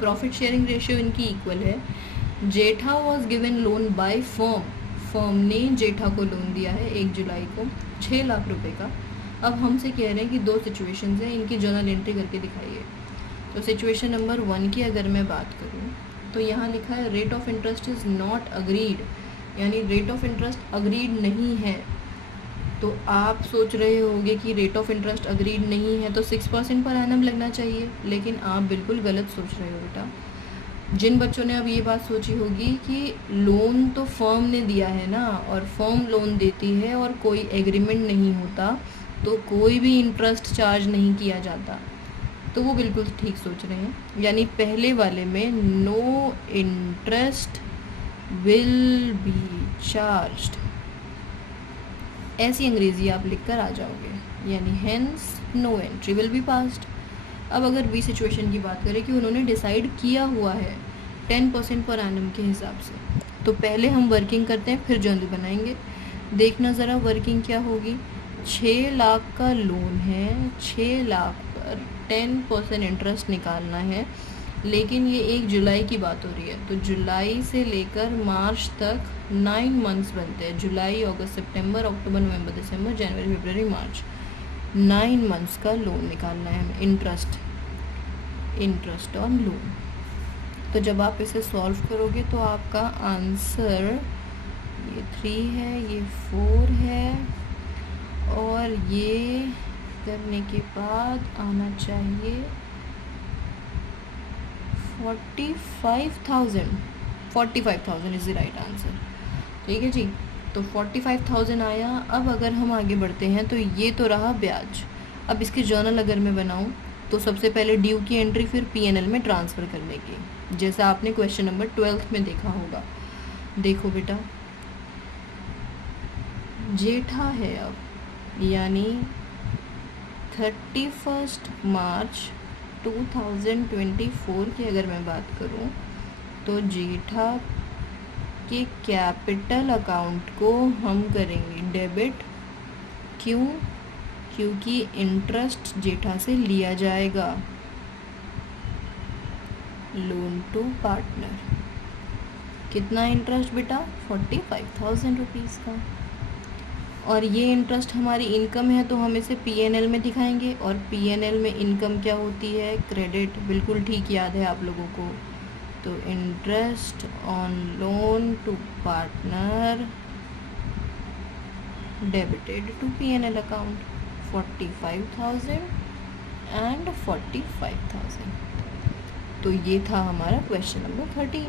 Profit sharing ratio इनकी equal है। Jetha was given loan by firm ने जेठा को लोन दिया है 1 जुलाई को 6 लाख रुपए का। अब हमसे कह रहे हैं कि 2 सिचुएशंस हैं, इनकी जर्नल एंट्री करके दिखाइए। तो सिचुएशन नंबर 1 की अगर मैं बात करूँ तो यहाँ लिखा है rate of interest is not agreed, यानी रेट ऑफ इंटरेस्ट अग्रीड नहीं है। तो आप सोच रहे होंगे कि रेट ऑफ इंटरेस्ट अग्रीड नहीं है तो 6% पर एनम लगना चाहिए, लेकिन आप बिल्कुल गलत सोच रहे हो बेटा। जिन बच्चों ने अब ये बात सोची होगी कि लोन तो फर्म ने दिया है ना, और फर्म लोन देती है और कोई एग्रीमेंट नहीं होता तो कोई भी इंटरेस्ट चार्ज नहीं किया जाता, तो वो बिल्कुल ठीक सोच रहे हैं। यानी पहले वाले में no interest will be charged, ऐसी अंग्रेजी आप लिखकर आ जाओगे, यानी hence no entry will be passed. अब अगर बी सिचुएशन की बात करें कि उन्होंने डिसाइड किया हुआ है 10% पर एनम के हिसाब से, तो पहले हम वर्किंग करते हैं फिर जर्नल बनाएंगे। देखना ज़रा वर्किंग क्या होगी। 6 लाख का लोन है, 6 लाख पर 10% इंटरेस्ट निकालना है, लेकिन ये 1 जुलाई की बात हो रही है, तो जुलाई से लेकर मार्च तक 9 मंथ्स बनते हैं। जुलाई, अगस्त, सितंबर, अक्टूबर, नवंबर, दिसंबर, जनवरी, फरवरी, मार्च, 9 मंथ्स का लोन निकालना है हमें, इंटरेस्ट ऑन लोन। तो जब आप इसे सॉल्व करोगे तो आपका आंसर ये 3 है, ये 4 है, और ये करने के बाद आना चाहिए 45,000 इज़ द राइट आंसर। ठीक है जी, तो 45,000 आया। अब अगर हम आगे बढ़ते हैं तो ये तो रहा ब्याज। अब इसकी जर्नल अगर मैं बनाऊं तो सबसे पहले ड्यू की एंट्री, फिर पीएनएल में ट्रांसफ़र करने की, जैसा आपने क्वेश्चन नंबर 12 में देखा होगा। देखो बेटा, जेठा है अब, यानी 31 मार्च 2024 की अगर मैं बात करूं तो जेठा के कैपिटल अकाउंट को हम करेंगे डेबिट। क्यों? क्योंकि इंटरेस्ट जेठा से लिया जाएगा, लोन टू पार्टनर। कितना इंटरेस्ट बेटा? 45,000 रुपीज़ का। और ये इंटरेस्ट हमारी इनकम है तो हम इसे पीएनएल में दिखाएंगे, और पीएनएल में इनकम क्या होती है? क्रेडिट। बिल्कुल ठीक याद है आप लोगों को। तो interest on loan to partner debited to PNL account 45,000 and 45,000। तो ये था हमारा क्वेश्चन नंबर 13।